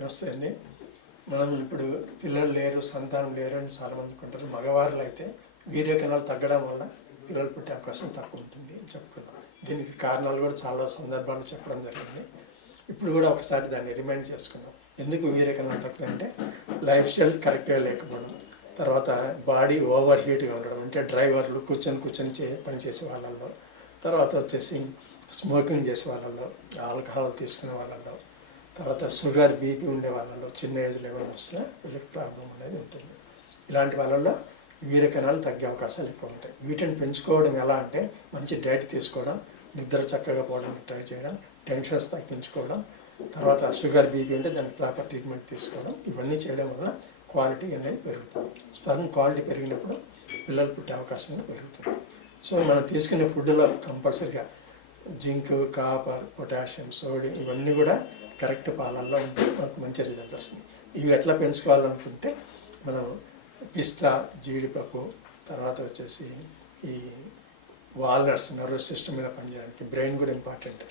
నమస్తే అండి. మనం ఇప్పుడు పిల్లలు లేరు సంతానం లేరు అని చాలామంది అనుకుంటారు. మగవారులు అయితే వీర్యకణాలు తగ్గడం వల్ల పిల్లలు పుట్టే అవకాశం తక్కువ ఉంటుంది అని చెప్పుకున్నాం దీనికి కారణాలు కూడా చాలా సందర్భాలు చెప్పడం జరిగింది. ఇప్పుడు కూడా ఒకసారి దాన్ని రిమైండ్ చేసుకున్నాం ఎందుకు వీర్యకణాలు తక్కువ అంటే లైఫ్ స్టైల్ కరెక్ట్గా లేకపోవడం తర్వాత బాడీ ఓవర్ హీట్గా ఉండడం అంటే డ్రైవర్లు కూర్చొని కూర్చొని చే పనిచేసే వాళ్ళల్లో తర్వాత వచ్చేసి స్మోకింగ్ చేసే వాళ్ళల్లో ఆల్కహాల్ తీసుకునే వాళ్ళల్లో తర్వాత షుగర్ బీపీ ఉండే వాళ్ళలో చిన్న ఏజ్లో ఏమైనా వస్తే వీళ్ళకి ప్రాబ్లం అనేది ఉంటుంది. ఇలాంటి వాళ్ళల్లో వీర కణాలు తగ్గే అవకాశాలు ఎక్కువ ఉంటాయి. వీటిని పెంచుకోవడం ఎలా అంటే మంచి డైట్ తీసుకోవడం నిద్ర చక్కగా పోవడానికి ట్రై చేయడం టెన్షన్స్ తగ్గించుకోవడం తర్వాత షుగర్ బీపీ ఉంటే దానికి ప్రాపర్ ట్రీట్మెంట్ తీసుకోవడం ఇవన్నీ చేయడం వల్ల క్వాలిటీ అనేది పెరుగుతుంది. స్పర్మ్ క్వాలిటీ పెరిగినప్పుడు పిల్లలు పుట్టే అవకాశం అనేది పెరుగుతుంది. సో మనం తీసుకునే ఫుడ్లో కంపల్సరీగా జింక్ కాపర్ పొటాషియం సోడియం ఇవన్నీ కూడా కరెక్ట్ పాలల్లో ఉంటే మనకు మంచి రిజల్ట్ వస్తుంది. ఇవి ఎట్లా పెంచుకోవాలనుకుంటే మనం పిస్తా జీడిపప్పు తర్వాత వచ్చేసి ఈ వాల్నట్స్ నర్వస్ సిస్టమ్ మీద పనిచేయడానికి బ్రెయిన్ కూడా ఇంపార్టెంట్.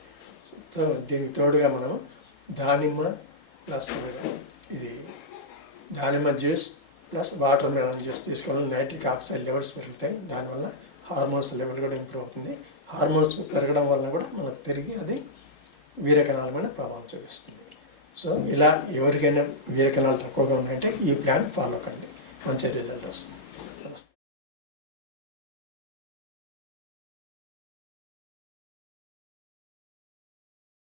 సో దీనికి తోడుగా మనం దానిమ్మ ప్లస్ ఇది దానిమ్మ juice plus watermelon juice తీసుకోవడం నైట్రిక్ ఆక్సైడ్ లెవెల్స్ పెరుగుతాయి. దానివల్ల హార్మోన్స్ లెవెల్ కూడా ఇంప్రూవ్ అవుతుంది. హార్మోన్స్ పెరగడం వల్ల కూడా మనకు తిరిగి అది వీరకణాల మీద ప్రభావం చూపిస్తుంది. సో ఇలా ఎవరికైనా వీరకణాలు తక్కువగా ఉన్నాయంటే ఈ ప్లాన్ ఫాలో కండి. మంచి రిజల్ట్ వస్తుంది.